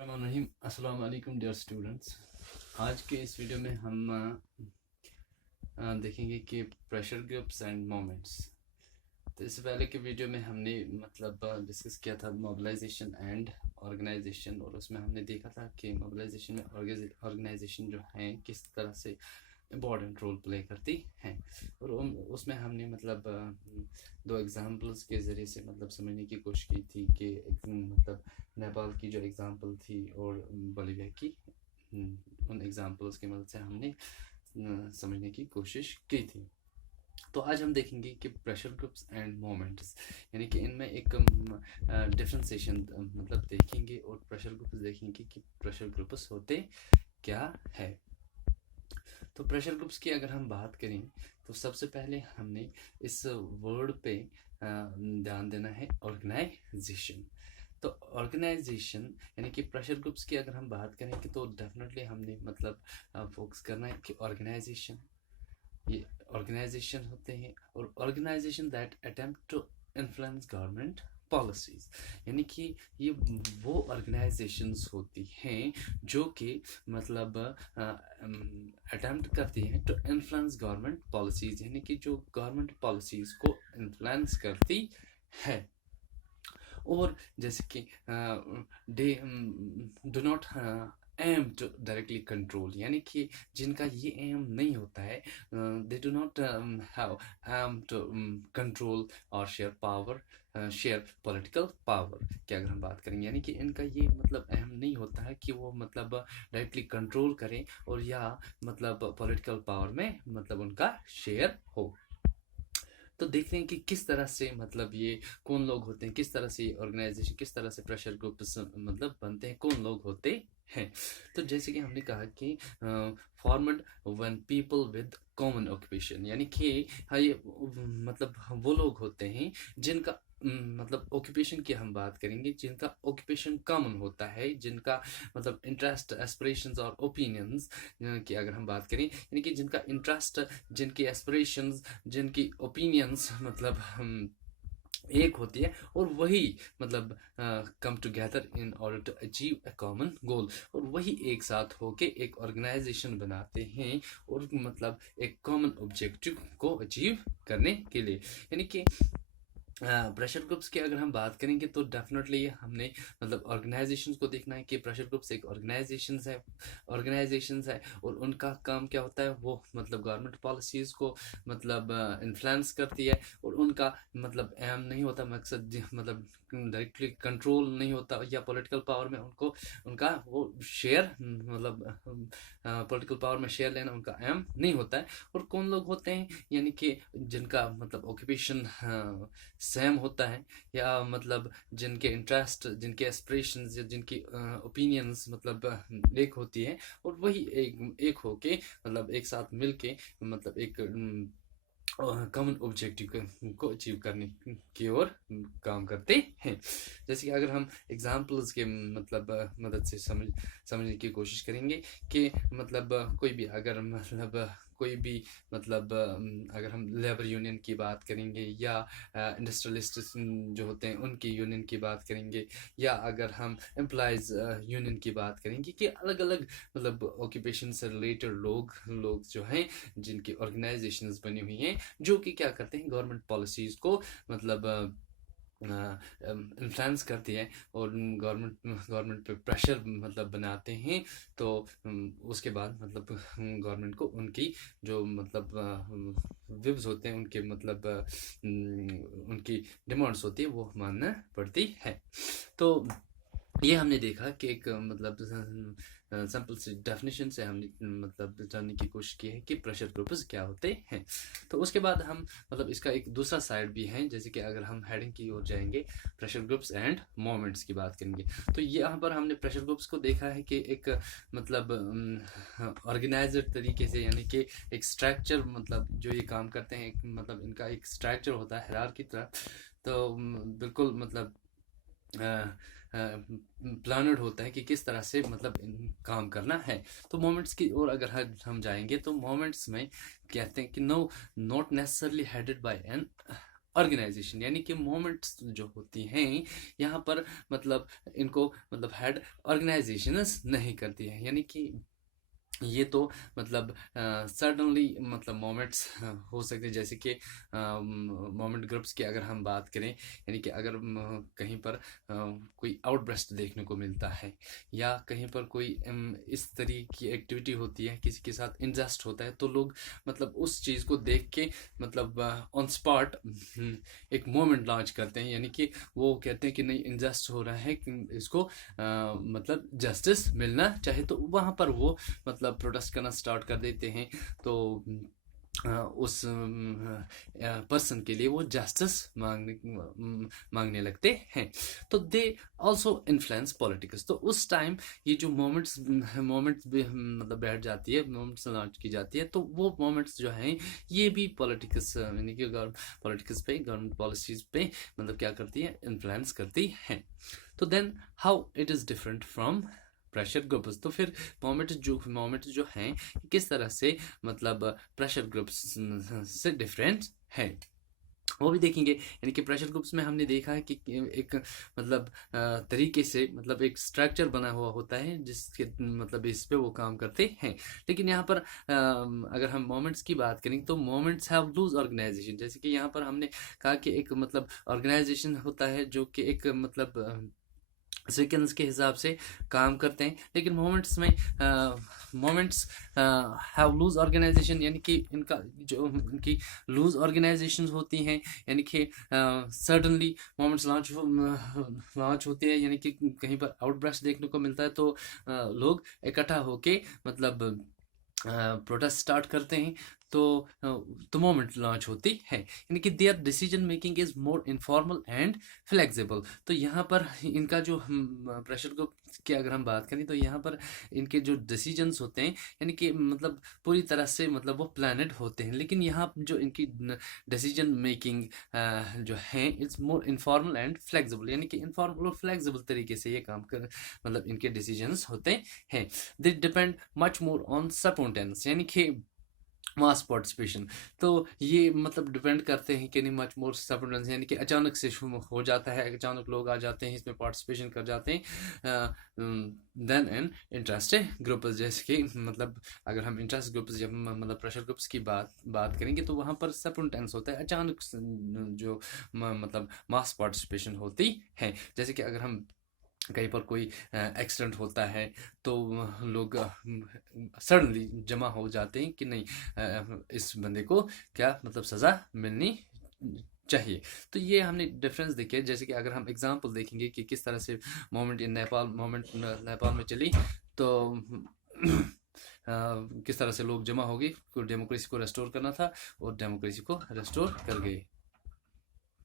अस्सलाम वालेकुम dear students. आज के इस वीडियो में हम देखेंगे कि प्रेशर ग्रुप्स एंड मोमेंट्स। तो इससे पहले के वीडियो में हमने डिस्कस किया था मोबिलाइजेशन एंड ऑर्गेनाइजेशन, और उसमें हमने देखा था कि मोबिलाइजेशन में ऑर्गेनाइजेशन जो है किस तरह से इम्पॉर्टेंट रोल प्ले करती हैं। और उसमें हमने दो एग्जांपल्स के ज़रिए से समझने की कोशिश की थी कि नेपाल की जो एग्जांपल थी और बोलीविया की, उन एग्जांपल्स की मदद से हमने समझने की कोशिश की थी। तो आज हम देखेंगे कि प्रेशर ग्रुप्स एंड मोमेंट्स, यानी कि इनमें एक डिफ्रेंसिएशन देखेंगे और प्रेशर ग्रुप्स देखेंगे कि प्रेशर ग्रुप्स होते क्या है। तो प्रेशर ग्रुप्स की अगर हम बात करें तो सबसे पहले हमने इस वर्ड पे ध्यान देना है, ऑर्गेनाइजेशन। तो ऑर्गेनाइजेशन यानी कि प्रेशर ग्रुप्स की अगर हम बात करें तो डेफिनेटली हमने फोकस करना है कि ऑर्गेनाइजेशन, ये ऑर्गेनाइजेशन होते हैं, और organisation that attempt to influence government policies, यानी कि ये वो ऑर्गेनाइजेशंस होती हैं जो कि अटेम्प्ट करती हैं टू इन्फ्लुएंस गवर्नमेंट पॉलिसीज, यानी कि जो गवर्नमेंट पॉलिसीज को इन्फ्लुएंस करती है। और जैसे कि they do not aim to directly control, यानी कि जिनका ये एम नहीं होता है, they do not have aim to control और share power, share political power की अगर हम बात करेंगे, यानी कि इनका ये अहम नहीं होता है कि वो डायरेक्टली कंट्रोल करें और या पॉलिटिकल पावर में उनका शेयर हो। तो देखते हैं कि किस तरह से ये कौन लोग होते हैं, किस तरह से ऑर्गेनाइजेशन, किस तरह से प्रेशर ग्रुप बनते हैं, कौन लोग होते हैं। तो जैसे कि हमने कहा कि formed when people with common occupation, यानी कि ये वो लोग होते हैं जिनका ऑक्यूपेशन की हम बात करेंगे, जिनका ऑक्यूपेशन कॉमन होता है, जिनका इंटरेस्ट, एस्पिरेशंस और ओपिनियंस की अगर हम बात करें, यानी कि जिनका इंटरेस्ट, जिनकी एस्पिरेशंस, जिनकी ओपिनियंस एक होती है, और वही come together in order to achieve a common goal, और वही एक साथ होके एक ऑर्गेनाइजेशन बनाते हैं और एक कॉमन ऑब्जेक्टिव को अचीव करने के लिए। यानी कि प्रेशर ग्रुप्स की अगर हम बात करेंगे तो डेफिनेटली हमने ऑर्गेनाइजेशंस को देखना है कि प्रेशर ग्रुप्स एक ऑर्गेनाइजेशंस है और उनका काम क्या होता है, वो गवर्नमेंट पॉलिसीज़ को इन्फ्लुएंस करती है, और उनका एम नहीं होता, मकसद डायरेक्टली कंट्रोल नहीं होता या पॉलिटिकल पावर में उनको उनका वो शेयर पॉलिटिकल पावर में शेयर लेना उनका एम नहीं होता है। और कौन लोग होते हैं, यानी कि जिनका ऑक्यूपेशन सेम होता है, या जिनके इंटरेस्ट, जिनके एस्पिरेशंस या जिनकी ओपिनियंस एक होती है, और वही एक होके एक साथ मिलके एक कॉमन ऑब्जेक्टिव को अचीव करने की ओर काम करते हैं। जैसे कि अगर हम एग्जांपल्स के मदद से समझने की कोशिश करेंगे कि कोई भी अगर कोई भी अगर हम लेबर यूनियन की बात करेंगे, या इंडस्ट्रियलिस्ट जो होते हैं उनकी यूनियन की बात करेंगे, या अगर हम एम्प्लॉयज़ यूनियन की बात करेंगे, कि अलग अलग ऑक्यूपेशन से रिलेटेड लोग जो हैं, जिनकी ऑर्गेनाइजेशंस बनी हुई हैं, जो कि क्या करते हैं, गवर्नमेंट पॉलिसीज़ को इन्फ्लुएंस करती है और गवर्नमेंट पे प्रेशर बनाते हैं। तो उसके बाद गवर्नमेंट को उनकी जो विव्स होते हैं, उनके उनकी डिमांड्स होती है, वो मानना पड़ती है। तो ये हमने देखा कि एक सिंपल सी डेफिनेशन से हमने जानने की कोशिश की है कि प्रेशर ग्रुप्स क्या होते हैं। तो उसके बाद हम इसका एक दूसरा साइड भी है, जैसे कि अगर हम हेडिंग की ओर जाएंगे, प्रेशर ग्रुप्स एंड मोमेंट्स की बात करेंगे, तो यहाँ पर हमने प्रेशर ग्रुप्स को देखा है कि एक ऑर्गेनाइज्ड तरीके से, यानी कि एक स्ट्रक्चर जो ये काम करते हैं, इनका एक स्ट्रक्चर होता है हिरार्की की तरह। तो बिल्कुल प्लानड होता है कि किस तरह से काम करना है। तो मोमेंट्स की ओर अगर हम जाएंगे तो मोमेंट्स में कहते हैं कि no, not necessarily headed by an organisation, यानी कि मोमेंट्स जो होती हैं यहाँ पर मतलब इनको मतलब हेड ऑर्गेनाइजेशंस नहीं करती है, यानी कि ये तो मतलब सडनली मतलब मोमेंट्स हो सकते हैं, जैसे कि मोमेंट ग्रुप्स की अगर हम बात करें, यानी कि अगर कहीं पर कोई आउटब्रस्ट देखने को मिलता है या कहीं पर कोई इस तरीके की एक्टिविटी होती है, किसी के साथ इंजस्ट होता है, तो लोग मतलब उस चीज़ को देख के मतलब ऑन स्पॉट एक मोमेंट लॉन्च करते हैं, यानी कि वो कहते हैं कि नहीं इंजस्ट हो रहा है, इसको मतलब जस्टिस मिलना चाहिए, तो वहाँ पर वो मतलब प्रोटेस्ट करना स्टार्ट कर देते हैं। तो उस पर्सन के लिए वो जस्टिस मांगने लगते हैं। तो दे ऑल्सो इन्फ्लुएंस पॉलिटिक्स। तो उस टाइम ये जो मोमेंट्स मतलब बैठ जाती है, मोमेंट्स लॉन्च की जाती है, तो वो मोमेंट्स जो हैं ये भी पॉलिटिक्स यानी कि पॉलिटिक्स पे, गवर्नमेंट पॉलिसीज पे मतलब क्या करती है, इन्फ्लुएंस करती हैं। तो then how it is different from pressure groups. तो फिर मोमेंट्स जो हैं किस तरह से मतलब प्रेशर ग्रुप्स से डिफरेंट है वो भी देखेंगे। यानी कि प्रेशर ग्रुप्स में हमने देखा है कि एक मतलब तरीके से मतलब एक स्ट्रक्चर बना हुआ होता है जिसके मतलब इस पे वो काम करते हैं। लेकिन यहाँ पर अगर हम मोमेंट्स की बात करें तो मोमेंट्स हैव लूज ऑर्गेनाइजेशन। जैसे कि यहाँ पर हमने कहा कि एक मतलब ऑर्गेनाइजेशन होता है जो कि एक मतलब सेकेंड्स के हिसाब से काम करते हैं, लेकिन मोमेंट्स हैव लूज ऑर्गेनाइजेशन, यानी कि इनका जो इनकी लूज ऑर्गेनाइजेशंस होती हैं, यानी कि सडनली मोमेंट्स लॉन्च होते हैं, यानी कि कहीं पर आउटब्रस्ट देखने को मिलता है तो लोग इकट्ठा होके मतलब प्रोटेस्ट स्टार्ट करते हैं, तो मोमेंट लॉन्च होती है, यानी कि there decision making is more informal and flexible. तो यहाँ पर इनका जो प्रेशर ग्रुप की अगर हम बात करें तो यहाँ पर इनके जो डिसीजंस होते हैं यानी कि मतलब पूरी तरह से मतलब वो प्लानड होते हैं, लेकिन यहाँ जो इनकी डिसीजन मेकिंग जो है it's more informal and flexible, यानी कि इनफॉर्मल और फ्लेक्सिबल तरीके से ये काम कर मतलब इनके डिसीजंस होते हैं। They depend much more on spontaneous, यानी कि मास पार्टिसिपेशन। तो ये मतलब डिपेंड करते हैं कि नहीं मच मोर स्पॉन्टेनियस, यानी कि अचानक से हो जाता है, अचानक लोग आ जाते हैं इसमें पार्टिसिपेशन कर जाते हैं। देन एन इंटरेस्ट ग्रुप्स, जैसे कि मतलब अगर हम इंटरेस्ट ग्रुप्स जब मतलब प्रेशर ग्रुप्स की बात करेंगे तो वहाँ पर स्पॉन्टेनियस होता है, अचानक जो मतलब मास पार्टिसिपेशन होती है। जैसे कि अगर हम कहीं पर कोई एक्सीडेंट होता है तो लोग सडनली जमा हो जाते हैं कि नहीं इस बंदे को क्या मतलब सज़ा मिलनी चाहिए। तो ये हमने डिफरेंस देखे। जैसे कि अगर हम एग्जांपल देखेंगे कि किस तरह से मोमेंट नेपाल में चली, तो किस तरह से लोग जमा हो गए, डेमोक्रेसी को रेस्टोर करना था और डेमोक्रेसी को रेस्टोर कर गए।